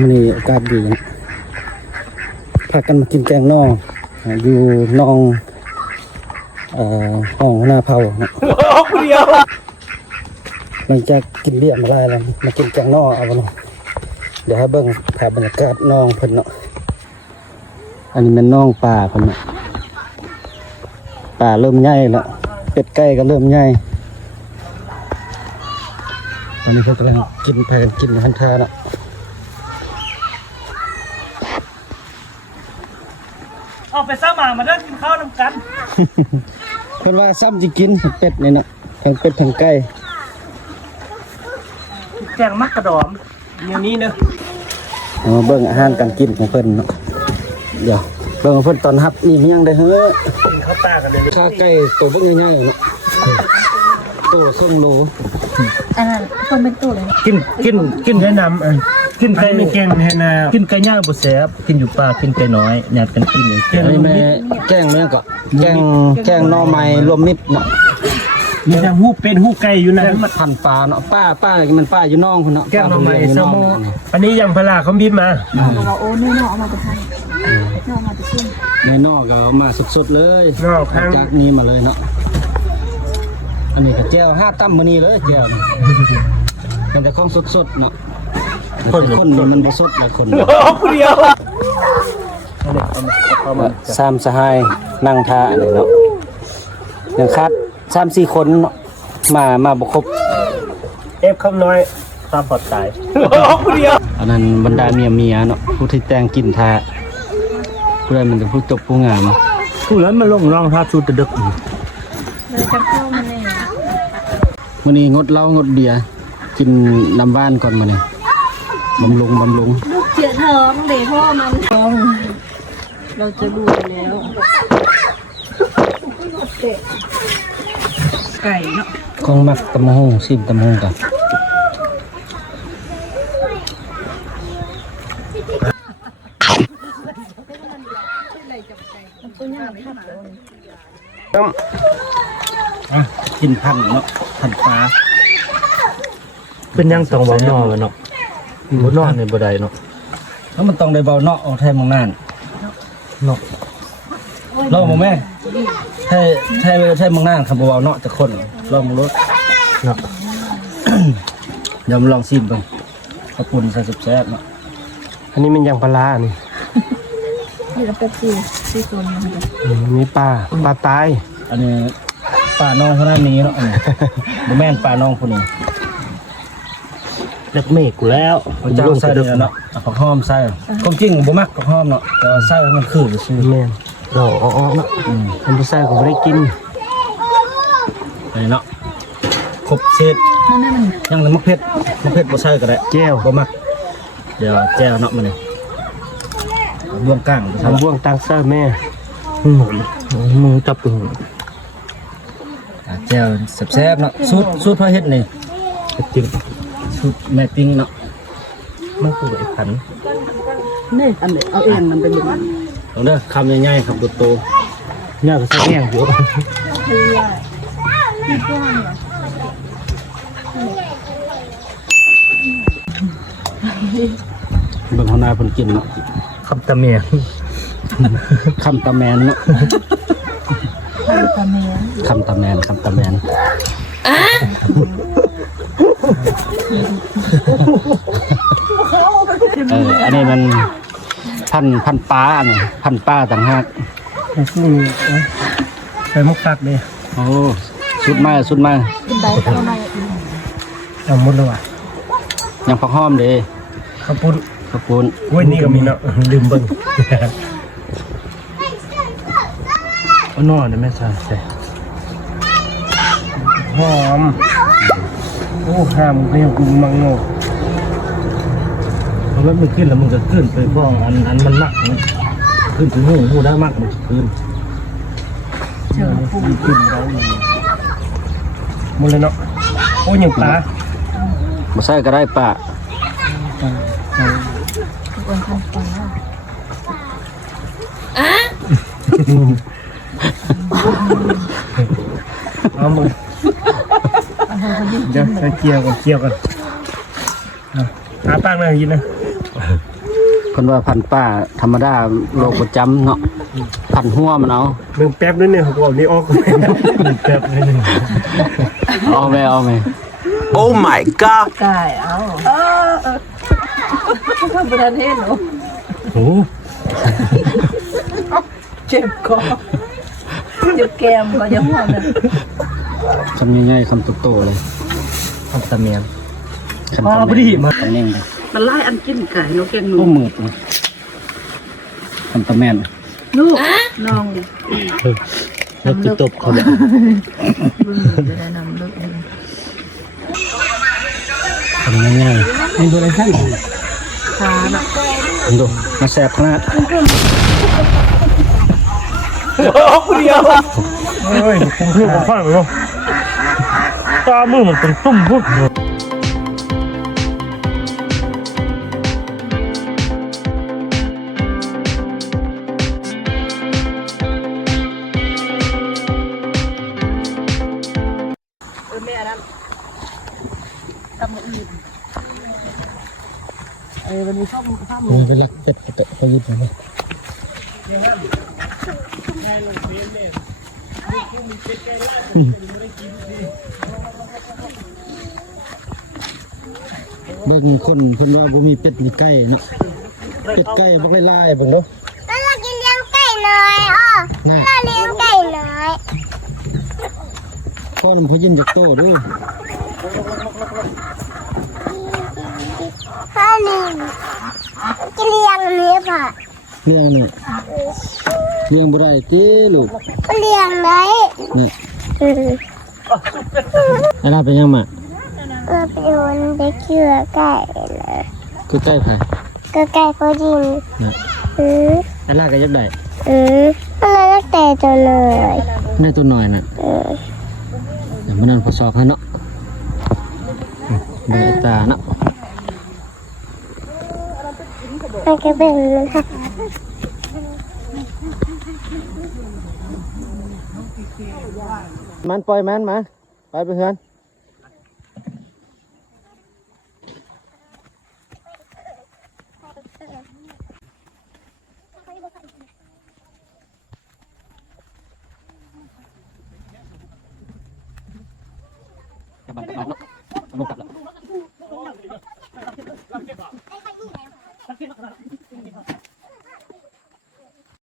มีโอกาสดีพากันมากินแกงนอกอยู่นองห้องหน้าเผาเดียวหลังจากกินเบี้ยมาได้แล้วมากินแกงนอกเอาเนาะเดี๋ยวให้เบิ่งภาพบรรยากาศนองเพิ่นเนาะอันนี้เป็นนองป่าเพิ่นเนาะป่าเริ่มใหญ่แล้วเป็ดไก่ก็เริ่มใหญ่ตอนนี้เพิ่นกำลังกินพากันกินทันทาเนาะออกไปซ้ำมาเด้อกินข้าวนำกัน เพิ่นว่าซ้ำสิกินเป็ดนี่เนาะทั้งเป็ดทั้งไก่แกงมักกระดอมเดี๋ยวนี้เนอะมาเบิ่งอาหารการกินของเพิ่นเนาะเดี๋ยวเบิ่งเพิ่นตอนฮับนี่มันยังได้เฮ้อกินข้าวตากันเลยข้าไก่ตัวเบิ่งง่ายๆเนาะตัวครึ่งโลอันนั้นต้องเป็นตัวเลยกินแนะนำกินไก่ไม่แกงแนะนำกินไก่ย่างบ่แซ่บกินอยู่ป่ากินไก่น้อยญาติกันกินแกงแม่แกงแม่ก็แกงหน่อไม้รวมมิตรเนาะมีแต่ฮู้เป็นฮู้ไก่อยู่นั่นมันพันปลาเนาะป้ามันป้าอยู่น้องพุ่นเนาะแกงหน่อไม้ซะโมอันนี้ยังพลาเขาบินมาเราว่าโอ้นู่นเอามาจะทำเอามาจะขึ้นในนอกก็เอามาสดๆเลยนอกข้างจากนี้มาเลยเนาะอันนี้ก็แจ่ว5ตั้มมื้อนี้เลยแจ่วมันแต่ของสดๆเนาะคนมันบ่สดเลยคนผู้เดียวสามสหายนั่งทาอันนี้เนาะยังขาด3-4 คนเนาะมาบ่ครบคำน้อยตามปลอดตายผู้เดียวอันนั้นบรรดาเมียเนาะผู้ที่แต่งกินทาผู้ใดมันจะผู้จบผู้งามผู้นั้นมาลงรองท่าชูตะดึกเลยจะเข้ามาเลยมื้อนี้งดเหล้างดเบียร์กินน้ำว่านก่อนมื้อนี้บำรุงลูกเจี๊ยท้องเดี๋ยวพ่อมันท้องเราจะดูแล้วไก่เนาะของมักตำมะฮงซิมตำมะฮงกันกินพันเนาะพันปลาเป็นยังต้องเบาหน่อเนาะบ่นอนในบ่ได้เนาะแล้วมันต้องได้เบาเนาะเอาแทนมองนั่นเนาะลองมองแม่ใช่มองนั่นคำเบาเนาะจะคนลองมองรถเนาะเดี๋ยวลองซิมก่อนข้าวปุ้นใส่สุกแซ่บเนาะอันนี้มันยังปลานี่นี่เราไปซีโซนมีปลาตายอันนี้ปลาน้องคนนั้นนี้เนาะบ่แม่นปลาน้องคนนี้เล็กเมฆกูแล้วมันจะใส่เนาะผักหอมใส่ความจริงบ่มักผักหอมเนาะแต่ใส่มันคือซื่อแม่นเราอ้อเนาะมันบ่ใส่ก็บ่ได้กินนี่เนาะครบเศษยังมะเผ็ดบ่ใส่ก็ได้แก้วบ่มักเดี๋ยวแจ่วเนาะมันนี่บ่วงก้างทำบ่วงตังเซอร์แม่มือจับตัวแจ่วแซ่บๆเนาะสูตรพ่อเฮ็ดนี่จริงสูตรแม่ติ้งเนาะมันคือไอ้ขันนี่อันเดียวเอาเองมันเป็นแบบนั้นลองเด้อคำใหญ่ๆครับโตๆเนี่ยก็ใส่แง่อยู่เบิ่งเฮาหน้าเพิ่นกินเนาะคำตะเมียนคำตะแมนเนาะคำตะแมนอันนี้มันพันปลาเนี่ยพันปลาต่างหากใส่มุกตักเลยโอ้สุดมากเอาหมดแล้วอ่ะยังผักหอมเด้ข้าวปุ้นเว้ยนี่ก็มีเนาะลืมเบิ่งนอนนะแม่สาวใส่หอมโอ้ห้ามเรียกกูมังโง่เพราะมันไม่ขึ้นแล้วมันจะขึ้นไปพ้องอันมันหนักขึ้นถึงหูได้มากมันขึ้นขึ้นได้หมดเลยเนาะโอ้ยยังปลามาใส่ก็ได้ปลาเอามือเดี๋ยวเกี่ยวกันหาปากเลยยินนะ เพิ่นว่าพันป่าธรรมดาโรคประจำเนาะพันหัวมันเอา มึงแป๊บนิดนึงผมเอานี่ออกแป๊บนิดนึง เอาไหม Oh my god กายเอาประเทศหนู โอ้ เจ็บคอเจ็บแก้มก็ยังหัวเลย คำง่ายๆคำโตๆเลย ทำตะเมียน คำตำแหน่งมาตำแหน่งเลย มันไล่อันกินไก่นกแกงหนู โอ้มืดเลยคำตำแหน่ง ลูกน้อง แล้วจะตบเขาเลย บึ้งจะได้นำลูก คำง่าย มึงดูอะไรให้ดู ขาน่ะ ๆดูมาแสบขนาด เฮ้ยผมเพื่อนผมฟังเลยตามือมันเป็นตุ้มพุด แม่นั้นตำอื่นมันมีข้าวข้าวหมู มีเป็นลักเป็ดเขายึดมาเบิ่งคนเพิ่นว่าบ่มีเป็ดมีไก่เนาะเป็ดไก่บ่ได้ลายเบิ่งเนาะ แล้วเรากินเลี้ยงไก่น้อยเราเลี้ยงไก่น้อย พ่อนำพยินจากโตเด้วย ถ้าเลี้ยงจะเลี้ยงเนี้ยป่ะ เลี้ยงนี่เลี้ยงบ่ได้ติลูก ก็เลี้ยงได้ เนี่ยไอ้ลาเป็นยังมา ไปโดนได้เชื่อไก่เลย คือใกล้ไผ ก็ไก่พอดิน เนี่ย อือ ไอ้ลาก็ยักได้ มันตั้งแต่ตัวเลย ในตัวหน่อยน่ะเดี๋ยวมันนั่นพอสอบให้เนาะมีไอ้ตาเนาะ มันก็เป็นมันค่ะ มันปล่อยมันมาไปเพื่อนกลับบ้านเนาะลงกลับแล้ว